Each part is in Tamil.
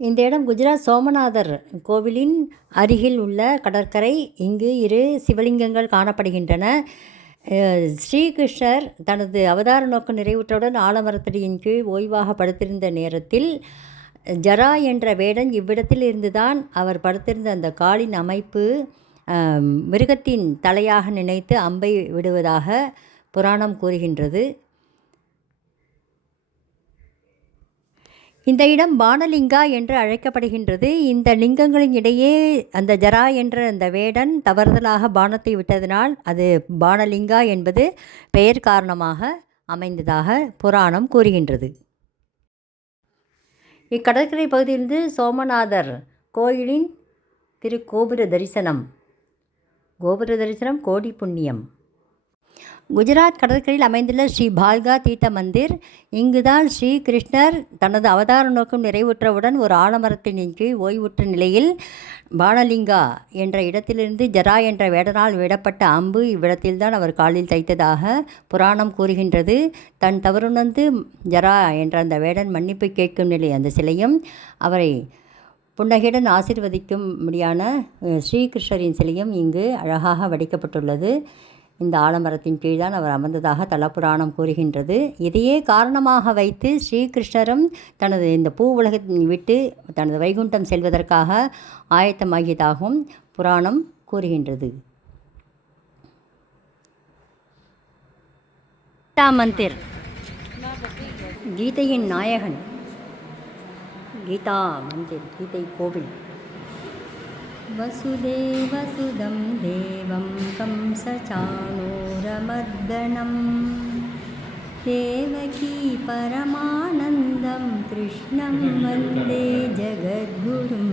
இந்த இடம் குஜராத் சோமநாதர் கோவிலின் அருகில் உள்ள கடற்கரை. இங்கு இரு சிவலிங்கங்கள் காணப்படுகின்றன. ஸ்ரீகிருஷ்ணர் தனது அவதார நோக்கம் நிறைவுற்றவுடன் ஆலமரத்தடியின் கீழ் ஓய்வாக படுத்திருந்த நேரத்தில் ஜரா என்ற வேடன் இவ்விடத்தில் இருந்துதான் அவர் படுத்திருந்த அந்த காலின் அமைப்பு மிருகத்தின் தலையாக நினைத்து அம்பை விடுவதாக புராணம் கூறுகின்றது. இந்த இடம் பானலிங்கா என்று அழைக்கப்படுகின்றது. இந்த லிங்கங்களின் இடையே அந்த ஜரா என்ற அந்த வேடன் தவறுதலாக பானத்தை விட்டதனால் அது பானலிங்கா என்பது பெயர் காரணமாக அமைந்ததாக புராணம் கூறுகின்றது. இக்கடற்கரை பகுதியிலிருந்து சோமநாதர் கோயிலின் திருக்கோபுர தரிசனம். கோபுர தரிசனம் கோடி புண்ணியம். குஜராத் கடற்கரையில் அமைந்துள்ள ஸ்ரீ பால்கா தீர்த்த மந்திர் இங்குதான் ஸ்ரீ கிருஷ்ணர் தனது அவதார நோக்கம் நிறைவுற்றவுடன் ஒரு ஆலமரத்தின் கீழ் ஓய்வுற்ற நிலையில் பானலிங்கா என்ற இடத்திலிருந்து ஜரா என்ற வேடனால் விடப்பட்ட அம்பு இவ்விடத்தில்தான் அவர் காலில் தைத்ததாக புராணம் கூறுகின்றது. தன் தவறுணர்ந்து ஜரா என்ற அந்த வேடன் மன்னிப்பு கேட்கும் நிலை அந்த சிலையும் அவரை புன்னகையுடன் ஆசிர்வதிக்கும்படியான ஸ்ரீகிருஷ்ணரின் சிலையும் இங்கு அழகாக வடிக்கப்பட்டுள்ளது. இந்த ஆலமரத்தின் கீழ்தான் அவர் அமர்ந்ததாக தலப்புராணம் கூறுகின்றது. இதையே காரணமாக வைத்து ஸ்ரீகிருஷ்ணரும் தனது இந்த பூ உலகத்தை விட்டு தனது வைகுண்டம் செல்வதற்காக ஆயத்தமாகியதாகவும் புராணம் கூறுகின்றது. மந்திர் கீதையின் நாயகன். கீதா மந்திர் கீதை கோவில். वसुदेवसुदं देवं कंसचाणूरमर्दनं देवकी परमानन्दं कृष्णं वन्दे जगद्गुरुं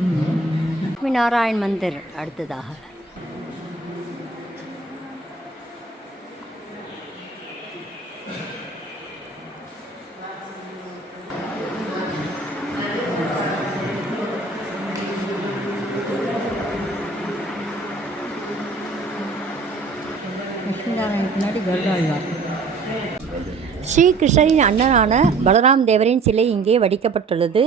லக்ஷ்மிநாராயண் மந்திர் அடுத்ததாக லட்சுமிநாராயணன் பின்னாடி கருடாழ்வார் ஸ்ரீகிருஷ்ணரின் அண்ணனான பலராம் தேவரின் சிலை இங்கே வடிக்கப்பட்டுள்ளது.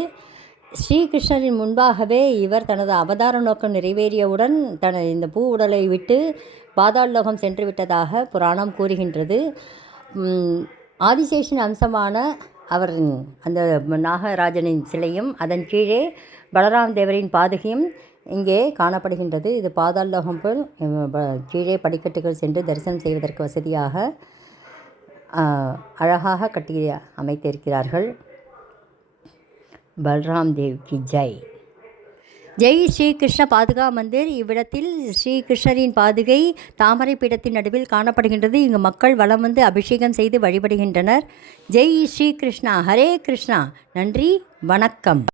ஸ்ரீகிருஷ்ணரின் முன்பாகவே இவர் தனது அவதார நோக்கம் நிறைவேறியவுடன் தனது இந்த பூ உடலை விட்டு பாதாளலோகம் சென்று விட்டதாக புராணம் கூறுகின்றது. ஆதிசேஷன் அம்சமான அவர் அந்த நாகராஜனின் சிலையும் அதன் கீழே பலராம் தேவரின் பாதகையும் இங்கே காணப்படுகின்றது. இது பாதாளலோகம் போல் கீழே படிக்கட்டுகள் சென்று தரிசனம் செய்வதற்கு வசதியாக அழகாக கட்டி அமைத்திருக்கிறார்கள். பல்ராம் தேவ் கி ஜெய் ஜெய் ஸ்ரீகிருஷ்ண பாதுகா மந்திர். இவ்விடத்தில் ஸ்ரீகிருஷ்ணரின் பாதுகை தாமரை பீடத்தின் நடுவில் காணப்படுகின்றது. இங்கு மக்கள் வளம் வந்து அபிஷேகம் செய்து வழிபடுகின்றனர். ஜெய் ஸ்ரீ கிருஷ்ணா ஹரே கிருஷ்ணா. நன்றி. வணக்கம்.